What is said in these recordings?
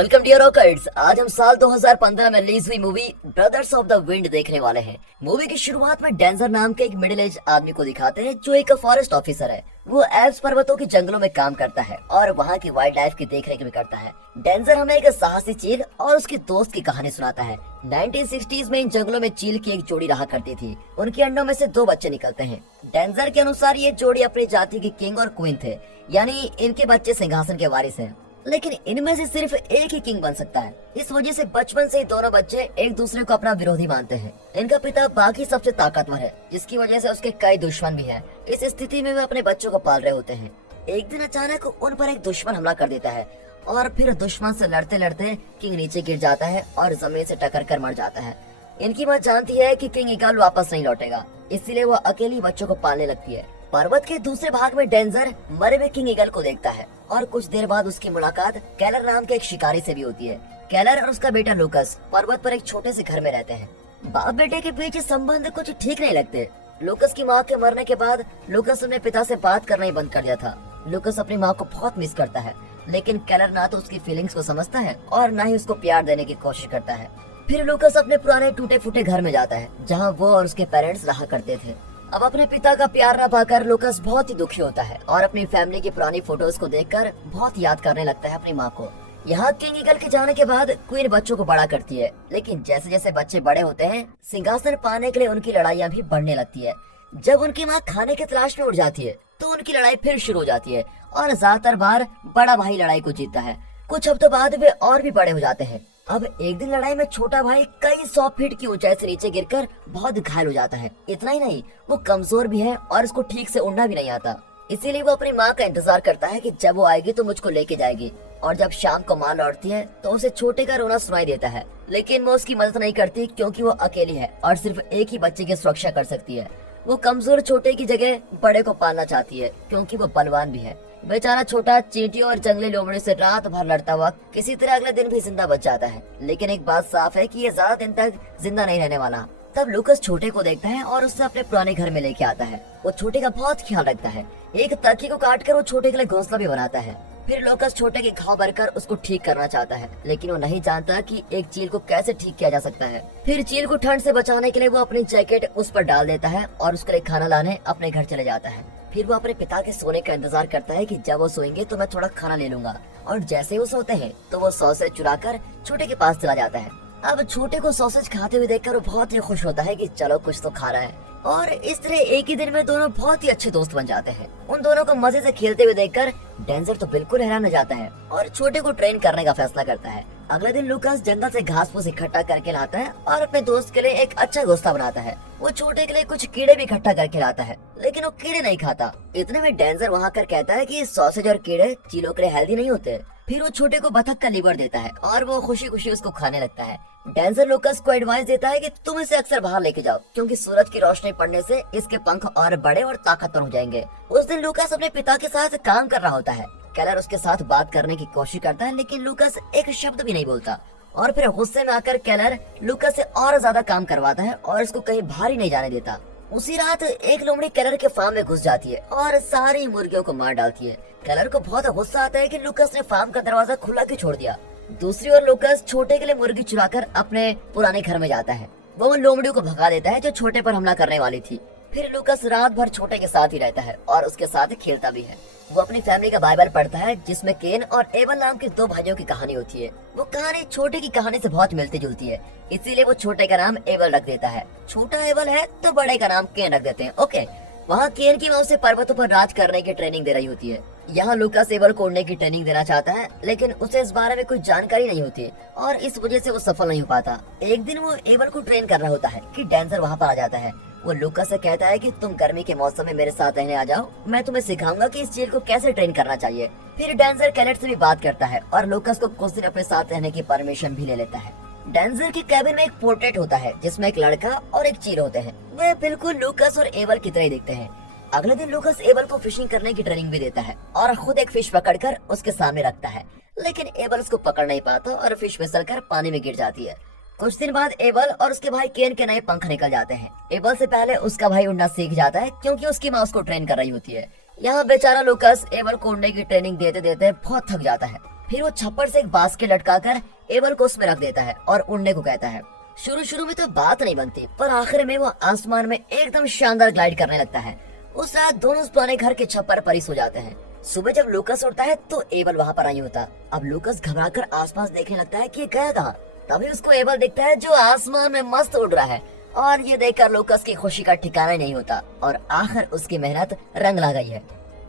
Welcome dear rockers. आज हम साल 2015 में रिलीज हुई movie brothers of the wind देखने वाले हैं। मूवी की शुरुआत में डेंजर नाम के एक मिडिल एज आदमी को दिखाते हैं जो एक फॉरेस्ट ऑफिसर है। वो एल्प्स पर्वतों के जंगलों में काम करता है और वहाँ की वाइल्ड लाइफ की देखरेख भी करता है। डेंजर हमें एक साहसी चील और उसके दोस्त की कहानी सुनाता है। 1960s में इन जंगलों में चील की एक जोड़ी रहा करती थी। उनके अंडों में से 2 बच्चे निकलते हैं। डेंजर के अनुसार ये जोड़ी अपनी जाति के किंग और क्वीन थे, यानी इनके बच्चे सिंहासन के वारिस हैं। लेकिन इनमें से सिर्फ एक ही किंग बन सकता है। इस वजह से बचपन से ही दोनों बच्चे एक दूसरे को अपना विरोधी मानते हैं। इनका पिता बाकी सबसे ताकतवर है, जिसकी वजह से उसके कई दुश्मन भी हैं। इस स्थिति में वे अपने बच्चों को पाल रहे होते हैं। एक दिन अचानक उन पर एक दुश्मन हमला कर देता है और फिर दुश्मन से लड़ते लड़ते किंग नीचे गिर जाता है और जमीन से टकरा कर मर जाता है। इनकी माँ जानती है कि किंग ईगल वापस नहीं लौटेगा, इसीलिए वो अकेली बच्चों को पालने लगती है। पर्वत के दूसरे भाग में डेंजर मरे हुए किंग ईगल को देखता है और कुछ देर बाद उसकी मुलाकात केलर नाम के एक शिकारी से भी होती है। केलर और उसका बेटा लूकस पर्वत पर एक छोटे से घर में रहते हैं। बाप बेटे के बीच संबंध कुछ ठीक नहीं लगते। लूकस की माँ के मरने के बाद लूकस अपने पिता से बात करना ही बंद कर दिया था। लूकस अपनी माँ को बहुत मिस करता है, लेकिन केलर ना तो उसकी फीलिंग्स को समझता है और ना ही उसको प्यार देने की कोशिश करता है। फिर लूकस अपने पुराने टूटे फूटे घर में जाता है जहाँ वो और उसके पेरेंट्स रहा करते थे। अब अपने पिता का प्यार न पाकर लूकस बहुत ही दुखी होता है और अपनी फैमिली की पुरानी फोटोज को देखकर बहुत याद करने लगता है अपनी माँ को। यहाँ किंग ईगल के जाने के बाद क्वीन बच्चों को बड़ा करती है, लेकिन जैसे जैसे बच्चे बड़े होते हैं सिंहासन पाने के लिए उनकी लड़ाइयाँ भी बढ़ने लगती है। जब उनकी माँ खाने की तलाश में उड़ जाती है तो उनकी लड़ाई फिर शुरू हो जाती है और ज्यादातर बार बड़ा भाई लड़ाई को जीतता है। कुछ हफ्तों बाद वे और भी बड़े हो जाते हैं। अब एक दिन लड़ाई में छोटा भाई कई 100 फीट की ऊंचाई से नीचे गिरकर बहुत घायल हो जाता है। इतना ही नहीं, वो कमजोर भी है और उसको ठीक से उड़ना भी नहीं आता। इसीलिए वो अपनी माँ का इंतजार करता है कि जब वो आएगी तो मुझको लेके जाएगी। और जब शाम को माँ लौटती है तो उसे छोटे का रोना सुनाई देता है, लेकिन वो उसकी मदद नहीं करती क्योंकि वो अकेली है और सिर्फ एक ही बच्चे की सुरक्षा कर सकती है। वो कमजोर छोटे की जगह बड़े को पालना चाहती है क्योंकि वो बलवान भी है। बेचारा छोटा चींटियों और जंगली लोमड़े से रात भर लड़ता हुआ किसी तरह अगले दिन भी जिंदा बच जाता है। लेकिन एक बात साफ है कि ये ज्यादा दिन तक जिंदा नहीं रहने वाला। तब लूकस छोटे को देखता है और उससे अपने पुराने घर में लेके आता है। वो छोटे का बहुत ख्याल रखता है। एक तकिए को काटकर वो छोटे के लिए घोंसला भी बनाता है। फिर लूकस छोटे के घाव भरकर उसको ठीक करना चाहता है, लेकिन वो नहीं जानता कि एक चील को कैसे ठीक किया जा सकता है। फिर चील को ठंड से बचाने के लिए वो अपनी जैकेट उस पर डाल देता है और उसके लिए खाना लाने अपने घर चले जाता है। फिर वो अपने पिता के सोने का इंतजार करता है कि जब वो सोएंगे तो मैं थोड़ा खाना ले लूंगा। और जैसे वो सोते हैं तो वो सॉसेज चुराकर छोटे के पास चला जाता है। अब छोटे को सॉसेज खाते हुए देखकर वो बहुत ही खुश होता है कि चलो कुछ तो खा रहा है। और इस तरह एक ही दिन में दोनों बहुत ही अच्छे दोस्त बन जाते हैं। उन दोनों को मजे से खेलते हुए देखकर डेंजर तो बिल्कुल हैरान हो जाता है और छोटे को ट्रेन करने का फैसला करता है। अगले दिन लूकस जंगल से घास फूस इकट्ठा करके लाता है और अपने दोस्त के लिए एक अच्छा घोंसला बनाता है। वो छोटे के लिए कुछ कीड़े भी इकट्ठा करके लाता है, लेकिन वो कीड़े नहीं खाता। इतने में डेंजर वहाँ कर कहता है कि सॉसेज और कीड़े चीलों के लिए हेल्दी नहीं होते। फिर वो छोटे को बतख का लीवर देता है और वो खुशी खुशी उसको खाने लगता है। डेंजर लूकस को एडवाइस देता है कि तुम इसे अक्सर बाहर लेके जाओ क्योंकि सूरज की रोशनी पड़ने से इसके पंख और बड़े और ताकतवर हो जाएंगे। उस दिन लूकस अपने पिता के साथ काम कर रहा होता है। केलर उसके साथ बात करने की कोशिश करता है, लेकिन लूकस एक शब्द भी नहीं बोलता। और फिर गुस्से में आकर केलर लूकस से और ज्यादा काम करवाता है और उसको कहीं बाहर ही नहीं जाने देता। उसी रात एक लोमड़ी केलर के फार्म में घुस जाती है और सारी मुर्गियों को मार डालती है। केलर को बहुत गुस्सा आता है कि लूकस ने फार्म का दरवाजा खुला क्यों छोड़ दिया। दूसरी ओर लूकस छोटे के लिए मुर्गी चुराकर अपने पुराने घर में जाता है। वो उन लोमड़ियों को भगा देता है जो छोटे पर हमला करने वाली थी। फिर लूकस रात भर छोटे के साथ ही रहता है और उसके साथ खेलता भी है। वो अपनी फैमिली का बाइबल पढ़ता है जिसमें केन और एबल नाम के 2 भाइयों की कहानी होती है। वो कहानी छोटे की कहानी से बहुत मिलती जुलती है, इसीलिए वो छोटे का नाम एबल रख देता है। छोटा एबल है तो बड़े का नाम केन रख देते हैं। ओके, वहाँ केन की माँ उसे पर्वतों पर राज करने की ट्रेनिंग दे रही होती है। यहाँ लूकस एबल को उड़ने की ट्रेनिंग देना चाहता है, लेकिन उसे इस बारे में कोई जानकारी नहीं होती और इस वजह से वो सफल नहीं हो पाता। एक दिन वो एबल को ट्रेन कर रहा होता है कि डेंजर वहाँ पर आ जाता है। वो लूकस से कहता है कि तुम गर्मी के मौसम में मेरे साथ रहने आ जाओ, मैं तुम्हें सिखाऊंगा कि इस चील को कैसे ट्रेन करना चाहिए। फिर डेंजर कैलेट से भी बात करता है और लूकस को कुछ दिन अपने साथ रहने की परमिशन भी ले लेता है। डेंजर की कैबिन में एक पोर्ट्रेट होता है जिसमें एक लड़का और एक चील होते हैं। वे बिल्कुल लूकस और एबल की तरह ही दिखते हैं। अगले दिन लूकस एबल को फिशिंग करने की ट्रेनिंग भी देता है और खुद एक फिश पकड़कर उसके सामने रखता है, लेकिन एबल उसको पकड़ नहीं पाता और फिश फिसलकर पानी में गिर जाती है। कुछ दिन बाद एबल और उसके भाई केन के नए पंख निकल जाते हैं। एबल से पहले उसका भाई उड़ना सीख जाता है क्योंकि उसकी माँ उसको ट्रेन कर रही होती है। यहाँ बेचारा लूकस एबल को उड़ने की ट्रेनिंग देते देते बहुत थक जाता है। फिर वो छप्पर से एक बास्केट लटकाकर एबल को उसमें रख देता है और उड़ने को कहता है। शुरू शुरू में तो बात नहीं बनती, पर आखिर में वो आसमान में एकदम शानदार ग्लाइड करने लगता है। उस रात दोनों पुराने घर के छप्पर पर ही सो जाते हैं। सुबह जब लूकस उठता है तो एबल वहाँ पर नहीं होता। अब लूकस घबराकर आसपास देखने लगता है कि ये गया कहाँ। तभी उसको एबल दिखता है जो आसमान में मस्त उड़ रहा है, और ये देखकर लूकस की खुशी का ठिकाना नहीं होता और आखिर उसकी मेहनत रंग ला गई है।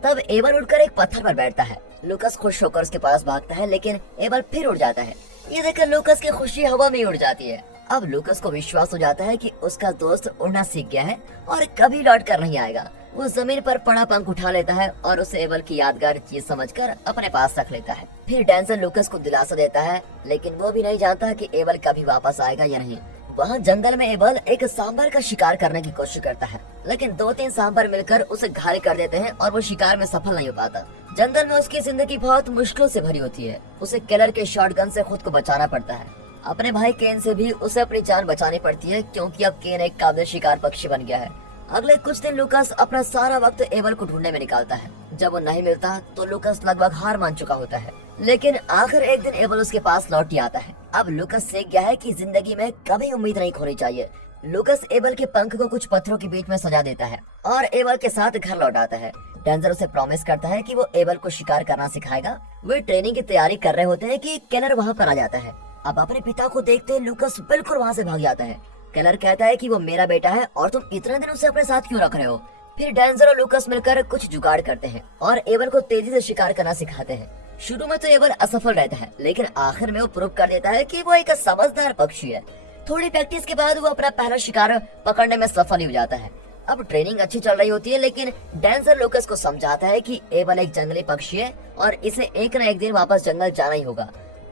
तब एबल उठकर एक पत्थर पर बैठता है। लूकस खुश होकर उसके पास भागता है, लेकिन एबल फिर उड़ जाता है। ये देखकर लूकस की खुशी हवा में उड़ जाती है। अब लूकस को विश्वास हो जाता है कि उसका दोस्त उड़ना सीख गया है और कभी लौट कर नहीं आएगा। वो जमीन पर पड़ा पंख उठा लेता है और उसे एबल की यादगार चीज समझकर अपने पास रख लेता है। फिर डेंजर लूकस को दिलासा देता है, लेकिन वो भी नहीं जानता कि एबल कभी वापस आएगा या नहीं। वहाँ जंगल में एबल एक सांभर का शिकार करने की कोशिश करता है, लेकिन 2-3 सांभर मिलकर उसे घायल कर देते हैं और वो शिकार में सफल नहीं हो पाता। जंगल में उसकी जिंदगी बहुत मुश्किलों से भरी होती है। उसे किलर के शॉटगन से खुद को बचाना पड़ता है। अपने भाई केन से भी उसे अपनी जान बचानी पड़ती है, क्योंकि अब केन एक काबिल शिकार पक्षी बन गया है। अगले कुछ दिन लूकस अपना सारा वक्त एबल को ढूंढने में निकालता है। जब वो नहीं मिलता तो लूकस लगभग हार मान चुका होता है, लेकिन आखिर एक दिन एबल उसके पास लौट आता है। अब लूकस सीख गया है कि जिंदगी में कभी उम्मीद नहीं खोनी चाहिए। लूकस एबल के पंख को कुछ पत्थरों के बीच में सजा देता है और एबल के साथ घर लौट आता है। डेंजर उसे प्रॉमिस करता है कि वो एबल को शिकार करना सिखाएगा। वे ट्रेनिंग की तैयारी कर रहे होते हैं कि केलर वहाँ पर आ जाता है। अब अपने पिता को देखते लूकस बिल्कुल वहाँ से भाग जाता है। केलर कहता है कि वो मेरा बेटा है और तुम इतने दिन उसे अपने साथ क्यों रख रहे हो। फिर डेंजर और लूकस मिलकर कुछ जुगाड़ करते हैं और एबल को तेजी से शिकार करना सिखाते हैं। शुरू में तो एबल असफल रहता है, लेकिन आखिर में वो प्रूव कर देता है कि वो एक समझदार पक्षी है। थोड़ी प्रैक्टिस के बाद वो अपना पहला शिकार पकड़ने में सफल ही हो जाता है। अब ट्रेनिंग अच्छी चल रही होती है, लेकिन डेंजर लूकस को समझाता है कि एबल एक जंगली पक्षी है और इसे एक न एक दिन वापस जंगल जाना ही होगा।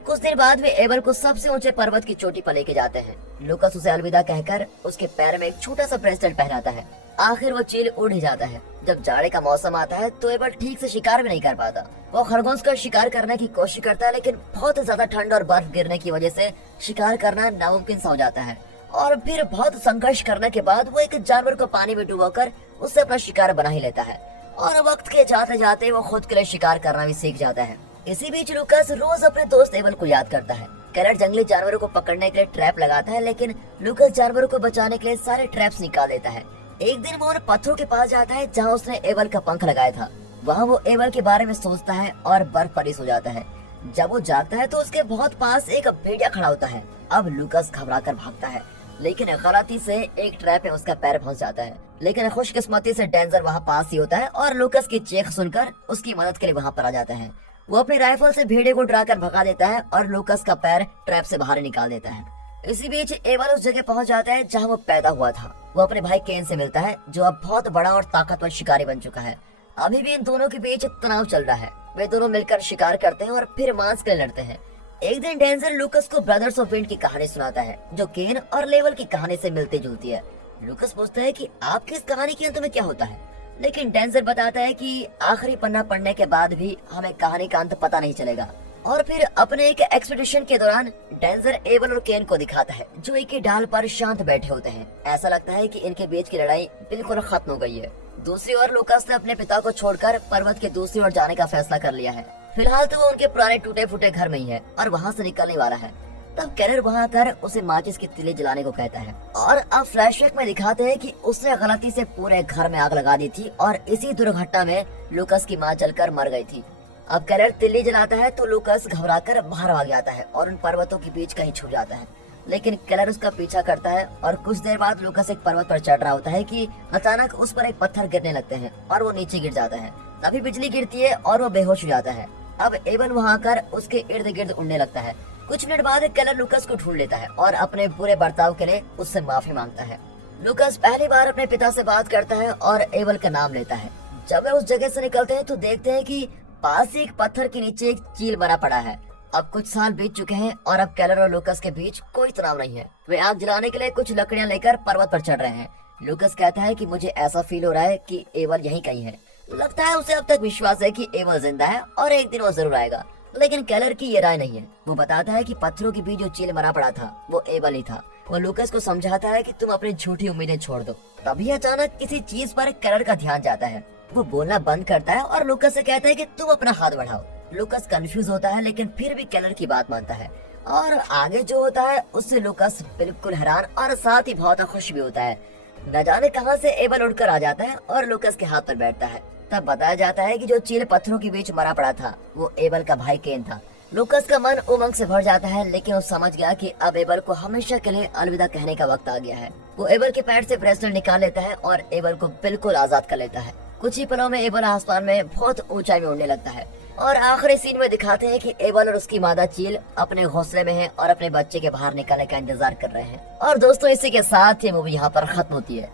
कुछ देर बाद वे एबल को सबसे ऊंचे पर्वत की चोटी पर लेके जाते हैं। लूकस उसे अलविदा कहकर उसके पैर में एक छोटा सा ब्रेसलेट पहनाता है। आखिर वो चील उड़ ही जाता है। जब जाड़े का मौसम आता है तो एबल ठीक से शिकार भी नहीं कर पाता। वो खरगोश का शिकार करने की कोशिश करता है, लेकिन बहुत ज्यादा ठंड और बर्फ गिरने की वजह से शिकार करना नामुमकिन सा हो जाता है। और फिर बहुत संघर्ष करने के बाद वो एक जानवर को पानी में डुबोकर उससे अपना शिकार बना ही लेता है। और वक्त के जाते जाते वो खुद के लिए शिकार करना भी सीख जाता है। इसी बीच लूकस रोज अपने दोस्त एबल को याद करता है। केलर जंगली जानवरों को पकड़ने के लिए ट्रैप लगाता है, लेकिन लूकस जानवरों को बचाने के लिए सारे ट्रैप्स निकाल देता है। एक दिन वो उन पत्थरों के पास जाता है जहाँ उसने एबल का पंख लगाया था। वहाँ वो एबल के बारे में सोचता है और बर्फ पर ही सो जाता है। जब वो जागता है तो उसके बहुत पास एक भेड़िया खड़ा होता है। अब लूकस घबराकर भागता है, लेकिन गलती से एक ट्रैप में उसका पैर फंस जाता है। लेकिन खुशकिस्मती से डेंजर वहाँ पास ही होता है और लूकस की चीख सुनकर उसकी मदद के लिए वहाँ पर आ जाता है। वो अपनी राइफल से भेड़िए को डराकर भगा देता है और लूकस का पैर ट्रैप से बाहर निकाल देता है। इसी बीच एबल उस जगह पहुंच जाता है जहां वो पैदा हुआ था। वो अपने भाई केन से मिलता है, जो अब बहुत बड़ा और ताकतवर शिकारी बन चुका है। अभी भी इन दोनों के बीच तनाव चल रहा है। वे दोनों मिलकर शिकार करते हैं और फिर मांस के लिए लड़ते हैं। एक दिन डेंजर लूकस को ब्रदर्स ऑफ विंड की कहानी सुनाता है, जो केन और लेवल की कहानी से मिलती जुलती है। लूकस पूछता है कि आपकी इस कहानी के अंत में क्या होता है, लेकिन डेंजर बताता है कि आखिरी पन्ना पढ़ने के बाद भी हमें कहानी का अंत पता नहीं चलेगा। और फिर अपने एक एक्सपीडिशन के दौरान डेंजर एबल और केन को दिखाता है, जो एक ही डाल पर शांत बैठे होते हैं। ऐसा लगता है कि इनके बीच की लड़ाई बिल्कुल खत्म हो गई है। दूसरी ओर लूकस ने अपने पिता को छोड़कर पर्वत के दूसरी ओर जाने का फैसला कर लिया है। फिलहाल तो वो उनके पुराने टूटे फूटे घर में ही है और वहाँ से निकलने वाला है। तब केलर वहाँ आकर उसे माचिस की तिली जलाने को कहता है। और अब फ्लैशबैक में दिखाते हैं कि उसने गलती से पूरे घर में आग लगा दी थी और इसी दुर्घटना में लूकस की माँ जलकर मर गई थी। अब केलर तिल्ली जलाता है तो लूकस घबराकर बाहर भाग जाता है और उन पर्वतों के बीच कहीं छुप जाता है। लेकिन केलर उसका पीछा करता है और कुछ देर बाद लूकस एक पर्वत पर चढ़ रहा होता है कि अचानक उस पर एक पत्थर गिरने लगते हैं और वो नीचे गिर जाता है। तभी बिजली गिरती है और वो बेहोश हो जाता है। अब एबल वहाँ आकर उसके इर्द गिर्द उड़ने लगता है। कुछ मिनट बाद केलर लूकस को ढूंढ लेता है और अपने बुरे बर्ताव के लिए उससे माफी मांगता है। लूकस पहली बार अपने पिता से बात करता है और एबल का नाम लेता है। जब वे उस जगह से निकलते हैं तो देखते हैं कि पास ही एक पत्थर के नीचे एक चील बना पड़ा है। अब कुछ साल बीत चुके हैं और अब केलर और लूकस के बीच कोई तनाव नहीं है। वे आग जलाने के लिए कुछ लकड़ियां लेकर पर्वत पर चढ़ रहे हैं। लूकस कहता है कि मुझे ऐसा फील हो रहा है कि एबल यहीं कहीं है। लगता है उसे अब तक विश्वास है कि एबल जिंदा है और एक दिन वो जरूर आएगा। लेकिन केलर की ये राय नहीं है। वो बताता है कि पत्थरों के बीच जो चील मरा पड़ा था वो एबल ही था। वो लूकस को समझाता है कि तुम अपनी झूठी उम्मीदें छोड़ दो। तभी अचानक किसी चीज पर केलर का ध्यान जाता है। वो बोलना बंद करता है और लूकस से कहता है कि तुम अपना हाथ बढ़ाओ। लूकास कंफ्यूज होता है, लेकिन फिर भी केलर की बात मानता है। और आगे जो होता है उससे लूकास बिल्कुल हैरान और साथ ही बहुत खुश भी होता है। न जाने कहां से एबल उड़कर आ जाता है और लूकास के हाथ पर बैठता है। तब बताया जाता है कि जो चील पत्थरों के बीच मरा पड़ा था वो एबल का भाई केन था। लूकास का मन उमंग से भर जाता है, लेकिन वो समझ गया कि अब एबल को हमेशा के लिए अलविदा कहने का वक्त आ गया है। वो एबल के पैर से ब्रेसलेट निकाल लेता है और एबल को बिल्कुल आजाद कर लेता है। कुछ ही पलों में एबल आसमान में बहुत ऊंचाई में उड़ने लगता है और आखिरी सीन में दिखाते हैं कि एबल और उसकी मादा चील अपने घोंसले में है और अपने बच्चे के बाहर निकलने का इंतजार कर रहे हैं। और दोस्तों, इसी के साथ ये मूवी यहाँ पर खत्म होती है।